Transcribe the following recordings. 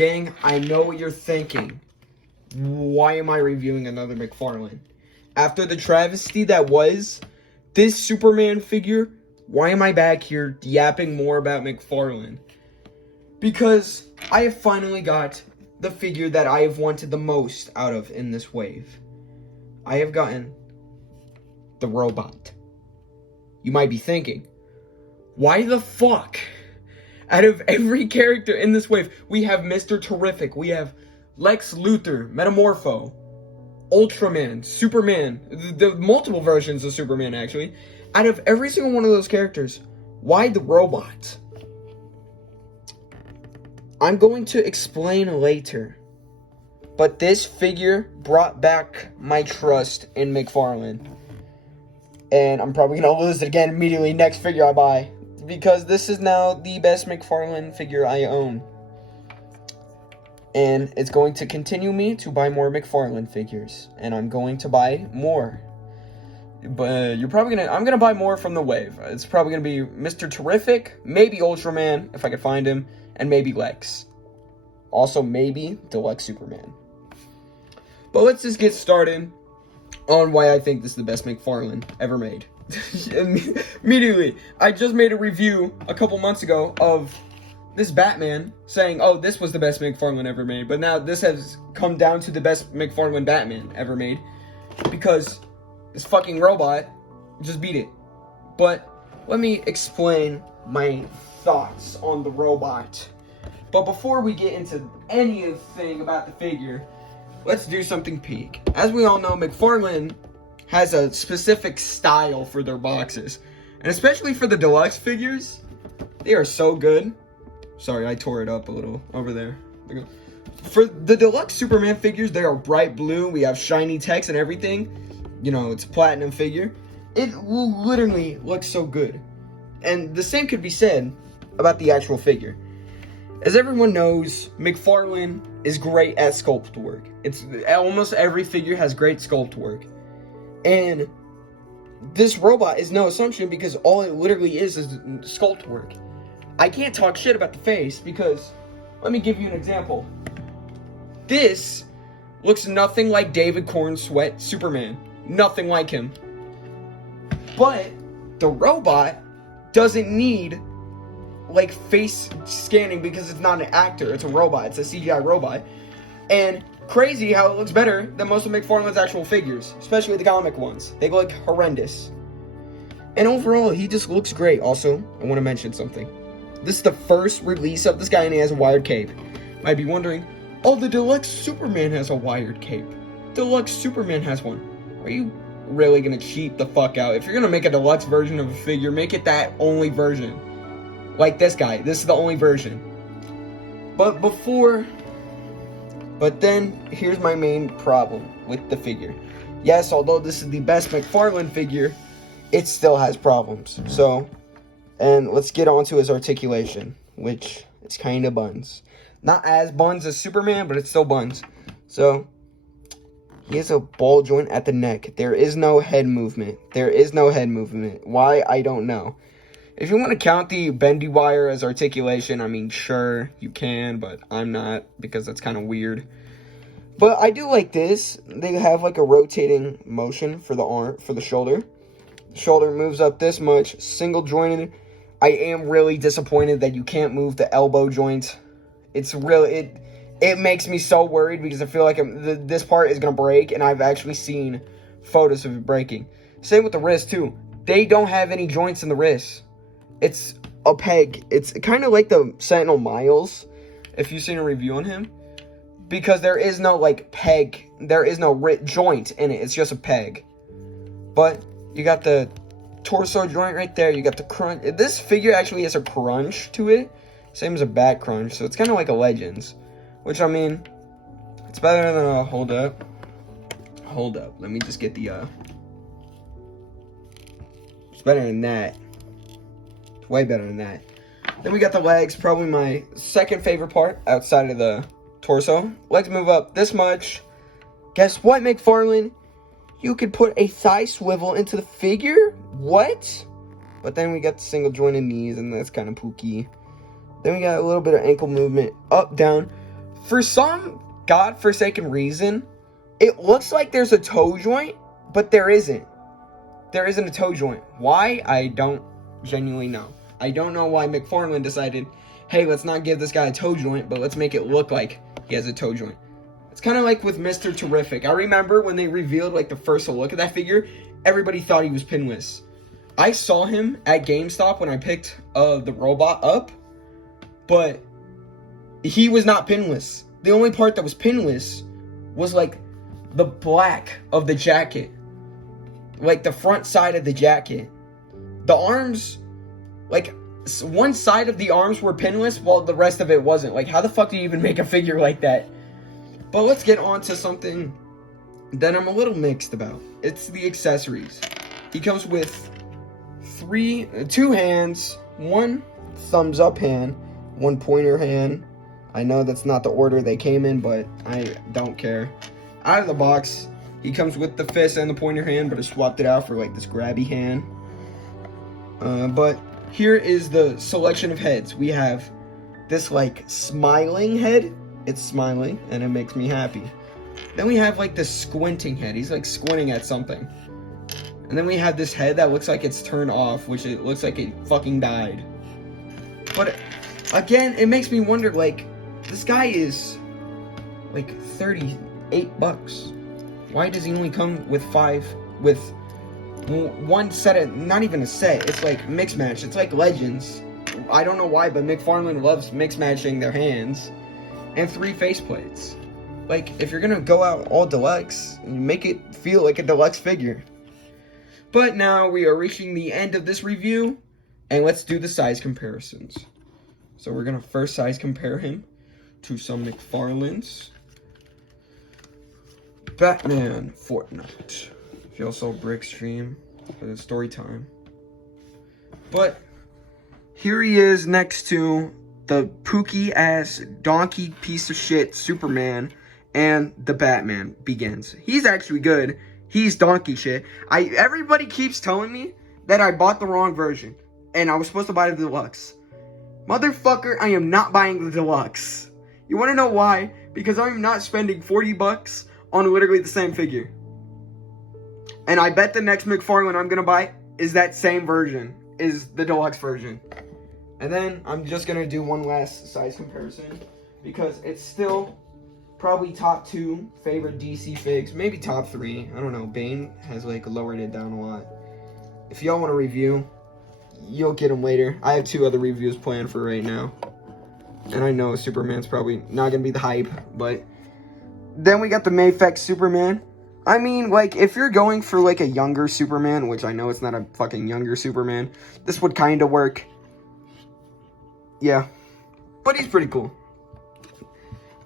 Gang, I know what you're thinking. Why am I reviewing another Mcfarlane? After the travesty that was this Superman figure, why am I back here yapping more about Mcfarlane? Because I have finally got the figure that I have wanted the most out of in this wave. I have gotten the robot. You might be thinking, why the fuck? Out of every character in this wave, we have Mr. Terrific, we have Lex Luthor, Metamorpho, Ultraman, Superman, the multiple versions of Superman actually. Out of every single one of those characters, why the robot? I'm going to explain later. But this figure brought back my trust in Mcfarlane. And I'm probably going to lose it again immediately next figure I buy. Because this is now the best Mcfarlane figure I own. And it's going to continue me to buy more Mcfarlane figures. And I'm going to buy more. But you're probably going to... I'm going to buy more from the wave. It's probably going to be Mr. Terrific, maybe Ultraman, if I could find him, and maybe Lex. Also, maybe Deluxe Superman. But let's just get started on why I think this is the best Mcfarlane ever made. Immediately, I just made a review a couple months ago of this Batman saying, oh, this was the best Mcfarlane ever made. But now this has come down to the best Mcfarlane Batman ever made. Because this fucking robot just beat it. But let me explain my thoughts on the robot. But before we get into anything about the figure, let's do something peak. As we all know, Mcfarlane has a specific style for their boxes. And especially for the deluxe figures, they are so good. Sorry, I tore it up a little over there. For the deluxe Superman figures, they are bright blue. We have shiny text and everything. You know, it's a platinum figure. It literally looks so good. And the same could be said about the actual figure. As everyone knows, Mcfarlane is great at sculpt work. It's almost every figure has great sculpt work. And this robot is no assumption because all it literally is sculpt work. I can't talk shit about the face because, let me give you an example. This looks nothing like David Cornsweat Superman. Nothing like him. But the robot doesn't need like face scanning because it's not an actor, it's a robot, it's a CGI robot. And crazy how it looks better than most of Mcfarlane's actual figures, especially the comic ones. They look horrendous. And overall, he just looks great. Also, I want to mention something. This is the first release of this guy and he has a wired cape. Might be wondering, oh, the Deluxe Superman has a wired cape. Deluxe Superman has one. Are you really gonna cheat the fuck out? If you're gonna make a deluxe version of a figure, make it that only version. Like this guy, this is the only version. But then, here's my main problem with the figure. Yes, although this is the best Mcfarlane figure, it still has problems. So, and let's get on to his articulation, which is kind of buns. Not as buns as Superman, but it's still buns. So, he has a ball joint at the neck. There is no head movement. Why? I don't know. If you want to count the bendy wire as articulation, I mean, sure, you can, but I'm not, because that's kind of weird. But I do like this. They have like a rotating motion for the arm, for the shoulder. The shoulder moves up this much, single jointed. I am really disappointed that you can't move the elbow joint. It's really, it makes me so worried because I feel like this part is going to break, and I've actually seen photos of it breaking. Same with the wrist, too. They don't have any joints in the wrist. It's a peg. It's kind of like the Sentinel Miles, if you've seen a review on him. Because there is no, like, peg. There is no joint in it. It's just a peg. But you got the torso joint right there. You got the crunch. This figure actually has a crunch to it. Same as a back crunch. So it's kind of like a Legends. Which, I mean, it's better than a hold up. Hold up. Let me just get the, it's better than that. Way better than that. Then we got the legs, probably my second favorite part outside of the torso. Legs move up this much. Guess what, Mcfarlane? You could put a thigh swivel into the figure? What? But then we got the single jointed knees, and that's kind of pooky. Then we got a little bit of ankle movement. Up, down. For some godforsaken reason, it looks like there's a toe joint, but there isn't. There isn't a toe joint. Why? I don't genuinely know. I don't know why Mcfarlane decided, hey, let's not give this guy a toe joint, but let's make it look like he has a toe joint. It's kind of like with Mr. Terrific. I remember when they revealed like the first look at that figure, everybody thought he was pinless. I saw him at GameStop when I picked the robot up, but he was not pinless. The only part that was pinless was like the black of the jacket. Like the front side of the jacket. The arms, like one side of the arms were pinless while the rest of it wasn't. Like how the fuck do you even make a figure like that? But let's get on to something that I'm a little mixed about. It's the accessories. He comes with two hands, one thumbs up hand, one pointer hand. I know that's not the order they came in, but I don't care. Out of the box, he comes with the fist and the pointer hand, but I swapped it out for like this grabby hand. But here is the selection of heads. We have this like smiling head. It's smiling and it makes me happy. Then we have like this squinting head. He's like squinting at something. And then we have this head that looks like it's turned off, which it looks like it fucking died. But again, it makes me wonder, like, this guy is like $38. Why does he only come with one set of, not even a set, it's like mix match, it's like Legends. I don't know why, but Mcfarlane loves mix matching their hands. And 3 faceplates. Like, if you're gonna go out all deluxe, make it feel like a deluxe figure. But now we are reaching the end of this review, and let's do the size comparisons. So we're gonna first size compare him to some Mcfarlanes. Batman Fortnite. If you also brick stream for the story time. But here he is next to the pooky ass donkey piece of shit Superman, and the Batman Begins. He's actually good. He's donkey shit. Everybody keeps telling me that I bought the wrong version and I was supposed to buy the deluxe. Motherfucker, I am not buying the deluxe. You want to know why? Because I'm not spending $40 on literally the same figure. And I bet the next Mcfarlane I'm gonna buy is that same version, is the deluxe version. And then I'm just gonna do one last size comparison because it's still probably top 2 favorite DC figs, maybe top 3. I don't know. Bane has like lowered it down a lot. If y'all want to review, you'll get them later. I have 2 other reviews planned for right now, and I know Superman's probably not gonna be the hype, but then we got the Mayfex Superman. I mean, like, if you're going for like a younger Superman, which I know it's not a fucking younger Superman, this would kind of work. Yeah, but he's pretty cool.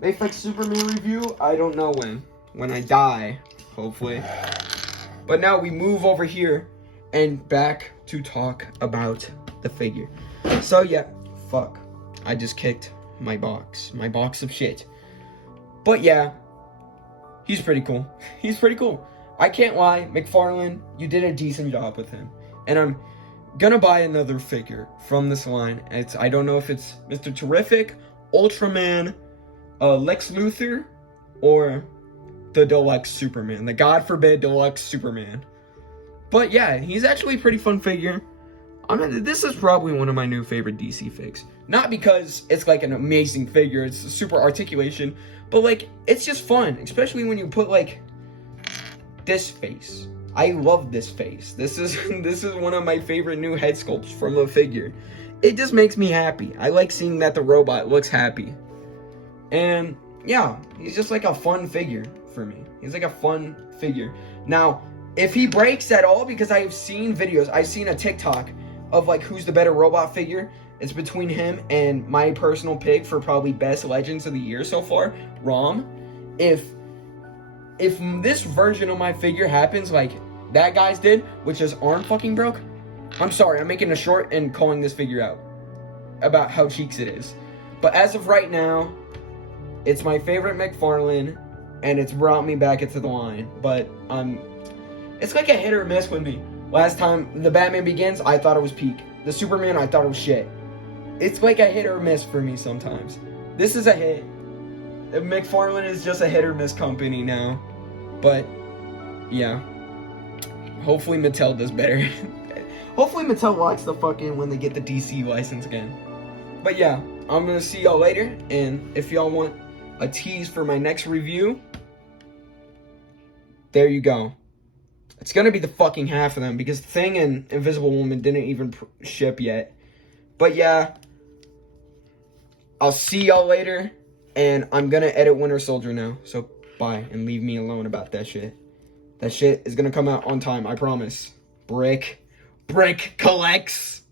Mayfex Superman review, I don't know when I die, hopefully. But now we move over here and back to talk about the figure. So yeah, fuck, I just kicked my box of shit. But yeah, he's pretty cool. He's pretty cool. I can't lie, Mcfarlane, you did a decent job with him. And I'm gonna buy another figure from this line. I don't know if it's Mr. Terrific, Ultraman, Lex Luthor, or the deluxe Superman, the God forbid deluxe Superman. But yeah, he's actually a pretty fun figure. This is probably one of my new favorite DC figs. Not because it's like an amazing figure, it's a super articulation, but like, it's just fun, especially when you put like this face. I love this face. This is one of my favorite new head sculpts from a figure. It just makes me happy. I like seeing that the robot looks happy. And yeah, he's just like a fun figure for me. He's like a fun figure. Now, if he breaks at all, because I've seen videos, I've seen a TikTok of like who's the better robot figure. It's between him and my personal pick for probably best Legends of the Year so far, Rom. If this version of my figure happens like that guy's did, which his arm fucking broke, I'm sorry, I'm making a short and calling this figure out about how cheeks it is. But as of right now, it's my favorite Mcfarlane, and it's brought me back into the line. But it's like a hit or miss with me. Last time, the Batman Begins, I thought it was peak. The Superman, I thought it was shit. It's like a hit or miss for me sometimes. This is a hit. McFarlane is just a hit or miss company now. But, yeah. Hopefully Mattel does better. Hopefully Mattel locks the fuck in when they get the DC license again. But yeah, I'm gonna see y'all later. And if y'all want a tease for my next review, there you go. It's gonna be the fucking half of them because Thing and Invisible Woman didn't even ship yet. But yeah, I'll see y'all later. And I'm gonna edit Winter Soldier now. So bye and leave me alone about that shit. That shit is gonna come out on time, I promise. Brick collects.